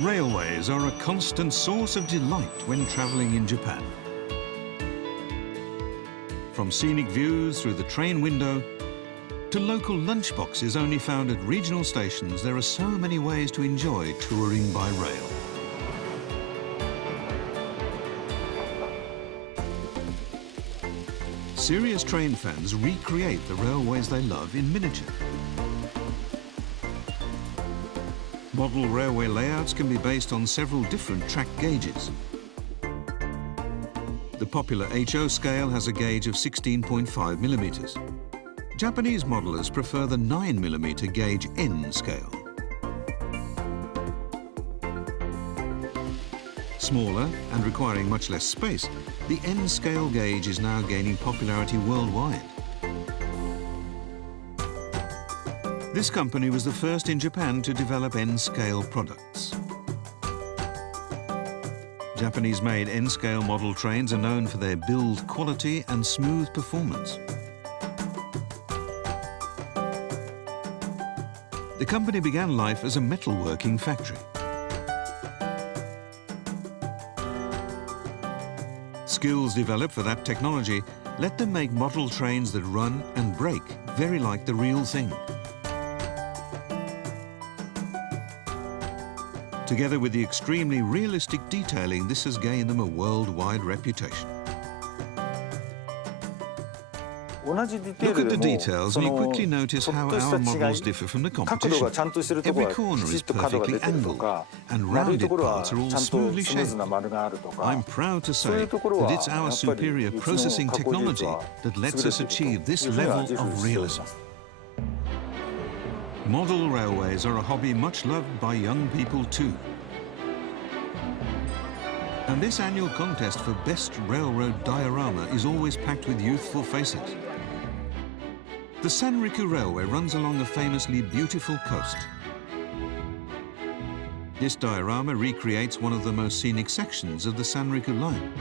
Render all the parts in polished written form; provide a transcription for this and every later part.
Railways are a constant source of delight when travelling in Japan. From scenic views through the train window to local lunchboxes only found at regional stations, there are so many ways to enjoy touring by rail. Serious train fans recreate the railways they love in miniature. Model railway layouts can be based on several different track gauges. The popular HO scale has a gauge of 16.5 millimeters. Japanese modelers prefer the 9 millimeter gauge N scale. Smaller and requiring much less space, the N scale gauge is now gaining popularity worldwide. This company was the first in Japan to develop N-scale products. Japanese-made N-scale model trains are known for their build quality and smooth performance. The company began life as a metalworking factory. Skills developed for that technology let them make model trains that run and brake very like the real thing. Together with the extremely realistic detailing, this has gained them a worldwide reputation. Look at the details and you quickly notice how our models differ from the competition. Every corner is perfectly angled and rounded parts are all smoothly shaped. I'm proud to say that it's our superior processing technology that lets us achieve this level of realism. Model railways are a hobby much loved by young people too. And this annual contest for Best Railroad Diorama is always packed with youthful faces. The Sanriku Railway runs along a famously beautiful coast. This diorama recreates one of the most scenic sections of the Sanriku line.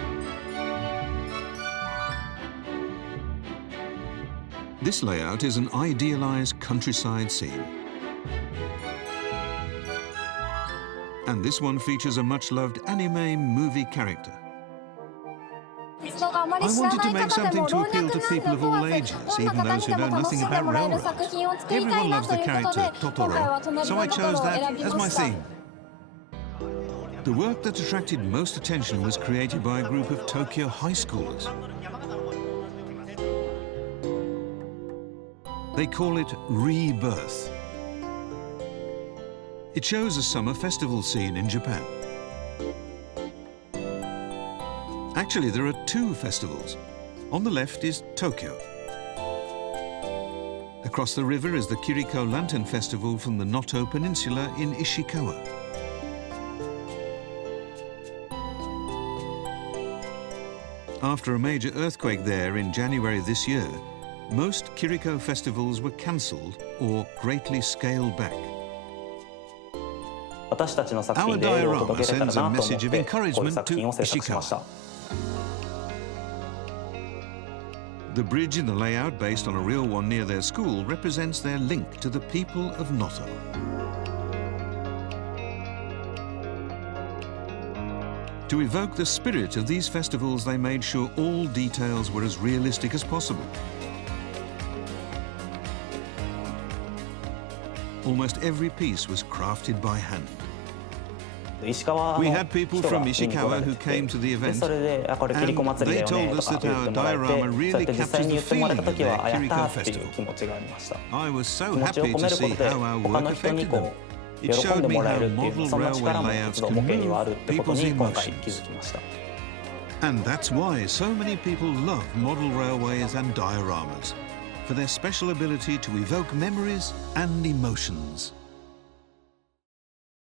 This layout is an idealized countryside scene. And this one features a much-loved anime movie character. I wanted to make something to appeal to people of all ages, even those who know nothing about railroads. Everyone loves the character Totoro, so I chose that as my theme. The work that attracted most attention was created by a group of Tokyo high schoolers. They call it Rebirth. It shows a summer festival scene in Japan. Actually, there are two festivals. On the left is Tokyo. Across the river is the Kiriko Lantern Festival from the Noto Peninsula in Ishikawa. After a major earthquake there in January this year, most Kiriko festivals were cancelled or greatly scaled back. Our diorama sends a message of encouragement to Ishikawa. The bridge in the layout, based on a real one near their school, represents their link to the people of Noto. To evoke the spirit of these festivals, they made sure all details were as realistic as possible. Almost every piece was crafted by hand. We had people from Ishikawa who came to the event, and they told us that our diorama really captures the feeling of their Kiriko festival. I was so happy to see how our work affected them. It showed me how model railway layouts can move people's emotions. And that's why so many people love model railways and dioramas, for their special ability to evoke memories and emotions.